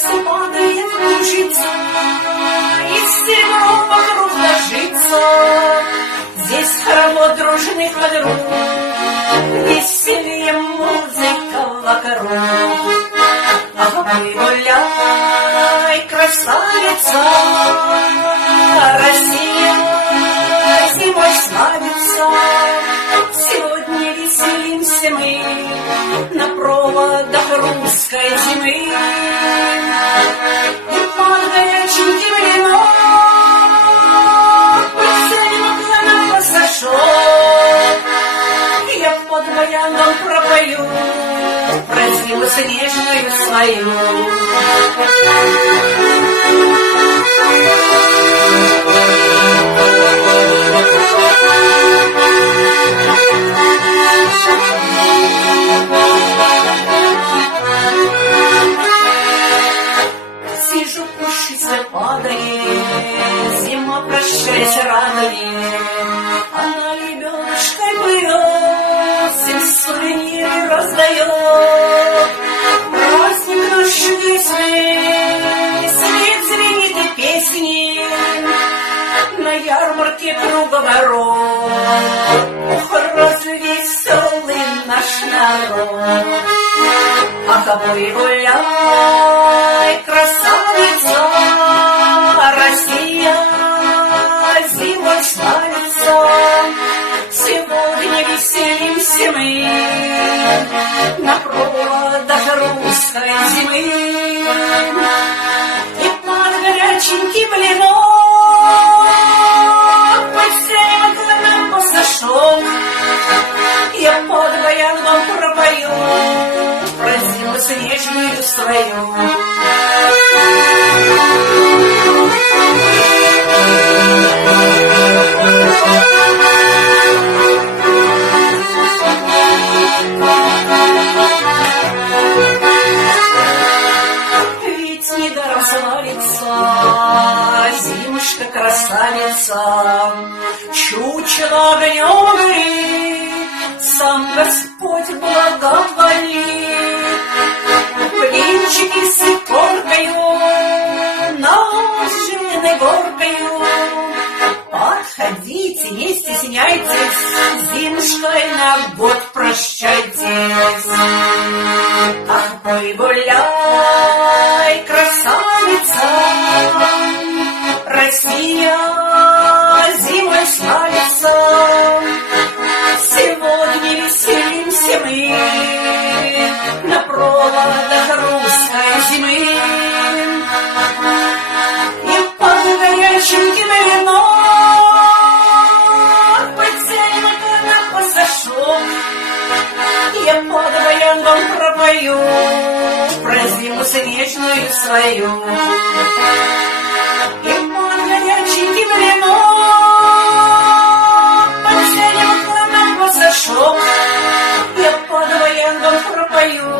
сердце падает кружится, и серебро вокруг ложится. Здесь хоровод дружных подруг, веселье музыка вокруг. Ах, ты гуляй, красавица, Россия зимой славится. Сегодня веселимся мы на проводах русской зимы. И под горяченьким вином веселым кланом посошел. Я под баяном пропою про зиму снежную свою. Сижу, пушица падает, зима, прощайся, радует. Она лебедушкой плывет, всем сувениры раздает. Праздник наш чудесный, свет звенит и песни, на ярмарке круговорот. Ох, развеселый наш народ. А тобой гуляй, красавица, Россия зимой славится. Сегодня веселимся мы на проводах русской зимы. И под горяченьким блином под всем кланом посошел. Я под баяном пропою про зиму снежную свою. Ведь недаром славится зимушка красавица, чучело огнем горит, сам Господь благоволит. Блинчики с икоркою, наложены горкою. Подходите, не стесняйтесь, с зимушкой на год прощайтесь. Ах, пой гуляй, красавица, Россия зимой славится. Сегодня веселимся мы на проводах русской зимы. И под горяченьким вином под всем кланом посошел. Я под баяном пропою про зиму снежную свою. И под горяченьким вином под всем кланом посошел. Я под баяном пропою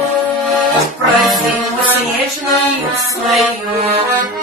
про зиму снежную свою.